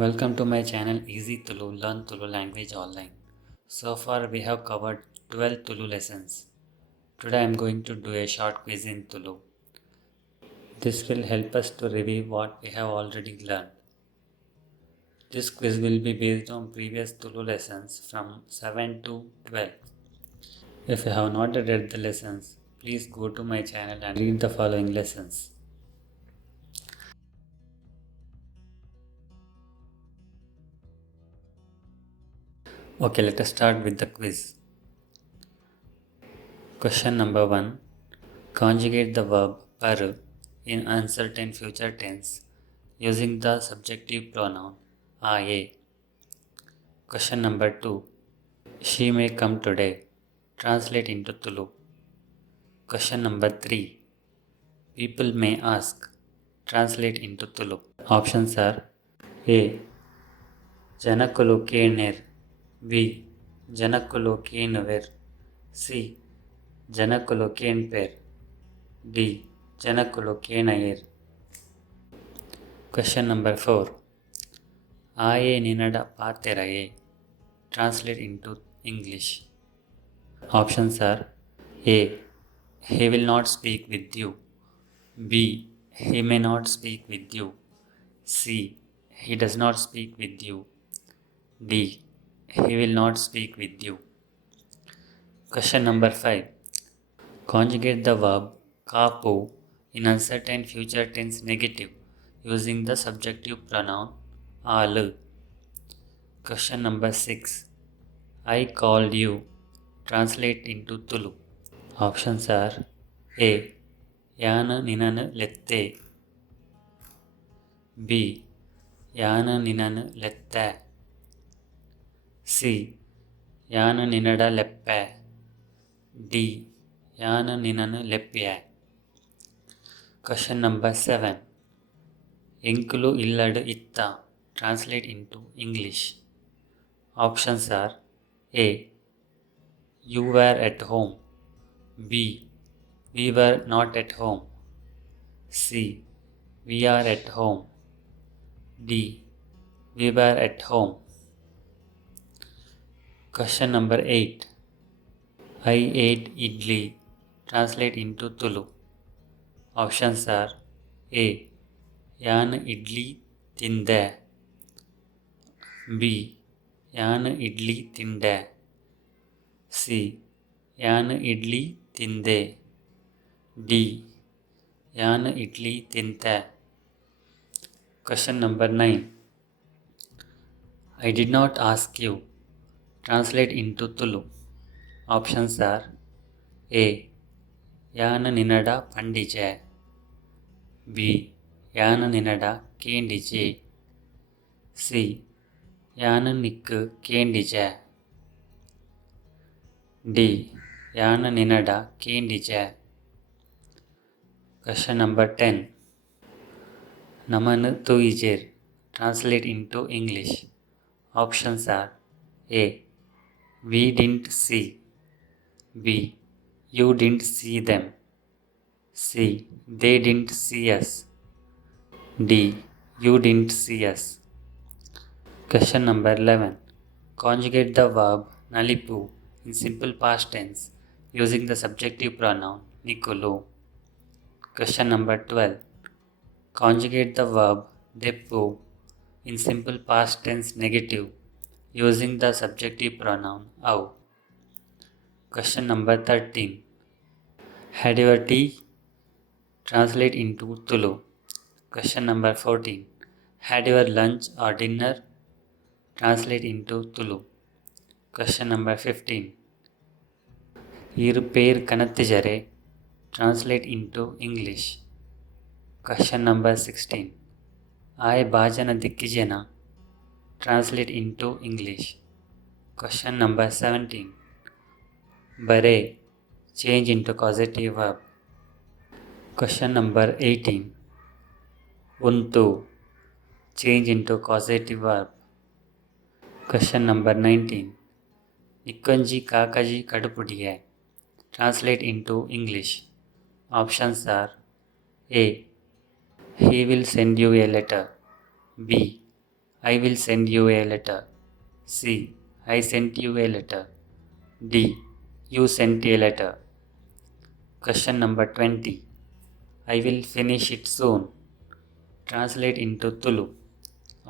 Welcome to my channel Easy Tulu Learn Tulu Language Online. So far we have covered 12 Tulu lessons. Today I am going to do a short quiz in Tulu. This will help us to review what we have already learned. This quiz will be based on previous Tulu lessons from 7 to 12. If you have not read the lessons, please go to my channel and read the following lessons. Okay, let us start with the quiz. Question number 1. Conjugate the verb par in uncertain future tense using the subjective pronoun I. Question number 2. She may come today. Translate into Tulu. Question number 3. People may ask. Translate into Tulu. Options are A. Janakulu kener. B. Janakulu kenuver. C. Janakulu kenper. D. Janakulu kenayer. Question number 4. Aye ninada pateraye. Translate into English. Options are A. He will not speak with you. B. He may not speak with you. C. He does not speak with you. D. He will not speak with you. Question number 5. Conjugate the verb kapu in uncertain future tense negative using the subjective pronoun al. Question number 6. I called you. Translate into Tulu. Options are A. Yana ninanu lette. B. Yana ninanu letta. C. Yana ninada leppe. D. Yana ninanu leppya. Question number 7. Inkulu illadu itta. Translate into English. Options are A. You were at home. B. We were not at home. C. We are at home. D. We were at home. Question number 8. I ate idli. Translate into Tulu. Options are A. Yan idli tinde. B. Yan idli tinde. C. Yan idli tinde. D. Yan idli tinte. Question number 9. I did not ask you. Translate into Tulu. Options are A. Yana ninada pandije. B. Yana ninada kendije. C. Yana nikku kendije. D. Yana ninada kendije. Question number 10. Namanu tuijer. Translate into English. Options are A. We didn't see. B. You didn't see them. C. They didn't see us. D. You didn't see us. Question number 11. Conjugate the verb nalipu in simple past tense using the subjective pronoun nikulu. Question number 12. Conjugate the verb deppu in simple past tense negative using the subjective pronoun au. Question number 13. Had your tea? Translate into Tulu. Question number 14. Had your lunch or dinner? Translate into Tulu. Question number 15. Iru per kanattijare. Translate into English. Question number 16. Ay bajana dikkijena. Translate into English. Question number 17. Bare. Change into causative verb. Question number 18. Untu. Change into causative verb. Question number 19. Nikkonji kakaji kadupudiye. Translate into English. Options are A. He will send you a letter. B. I will send you a letter. C. I sent you a letter. D. You sent a letter. Question number 20. I will finish it soon. Translate into Tulu.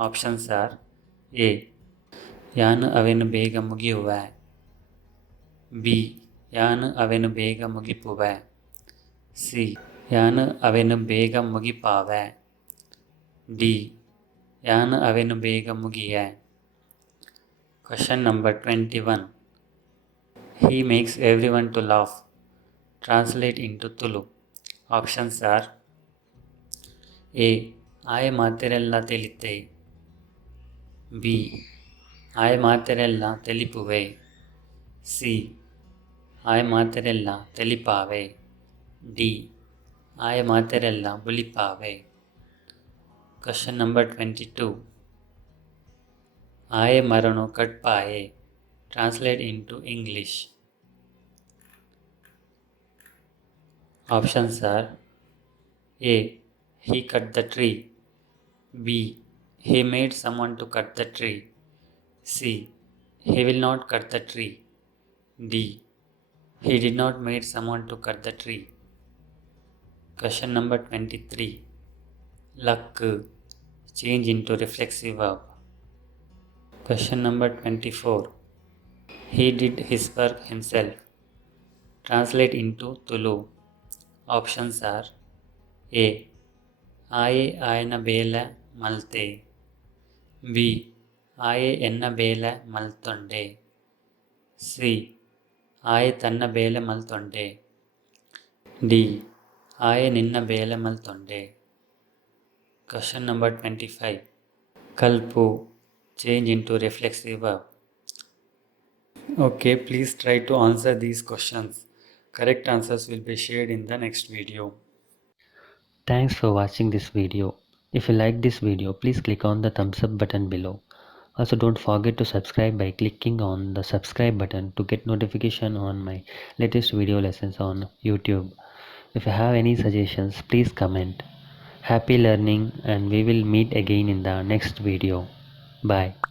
Options are A. ಯಾನು ಅವೆನು ಬೇಗ ಮುಗಿಯುವೆ. B. ಯಾನು ಅವೆನು ಬೇಗ ಮುಗಿಪುವೆ. C. ಯಾನು ಅವೆನು ಬೇಗ ಮುಗಿಪಾವೆ. D. ಯಾನು ಅವೆನು ಬೇಗ ಮುಗಿಯೆ. Question number 21. He makes everyone to laugh. Translate into Tulu. Options are A. ಆಯ ಮಾತೆರೆಲ್ಲ ತಿಳಿತೆ. B. ಆಯ ಮಾತೆರೆಲ್ಲ ತೆಲಿಪುವೆ. ಸಿ. ಆಯ ಮಾತೆರೆಲ್ಲ ತೆಲಿಪಾವೆ. ಡಿ. ಆಯ ಮಾತೆರೆಲ್ಲ ಬುಲಿಪಾವೆ. Question number 22. ಆಯೆ ಮರನು ಕಟ್ಪಾಯೆ. Translate into English. Options are A. He cut the tree. B. He made someone to cut the tree. C. He will not cut the tree. D. He did not made someone to cut the tree. Question number 23. Luck. Change into reflexive verb. Question number 24. He did his work himself. Translate into Tulu. Options are A. ಆಯೆ ಆಯನ ಬೇಲ ಮಲ್ತೆ. B. ಆಯೆ ಎನ್ನ ಬೇಲ ಮಲ್ತೊಂಡೆ. C. ಆಯೆ ತನ್ನ ಬೇಲೆ ಮಲ್ತೊಂಡೆ. D. ಆಯೆ ನಿನ್ನ ಬೇಲೆ ಮಲ್ತೊಂಡೆ. Question number 25. Kalpu. Change into reflexive verb. Okay, please try to answer these questions. Correct answers will be shared in the next video. Thanks for watching this video. If you like this video, please click on the thumbs up button below. Also, don't forget to subscribe by clicking on the subscribe button to get notification on my latest video lessons on YouTube. If you have any suggestions, please comment. Happy learning, and we will meet again in the next video. Bye.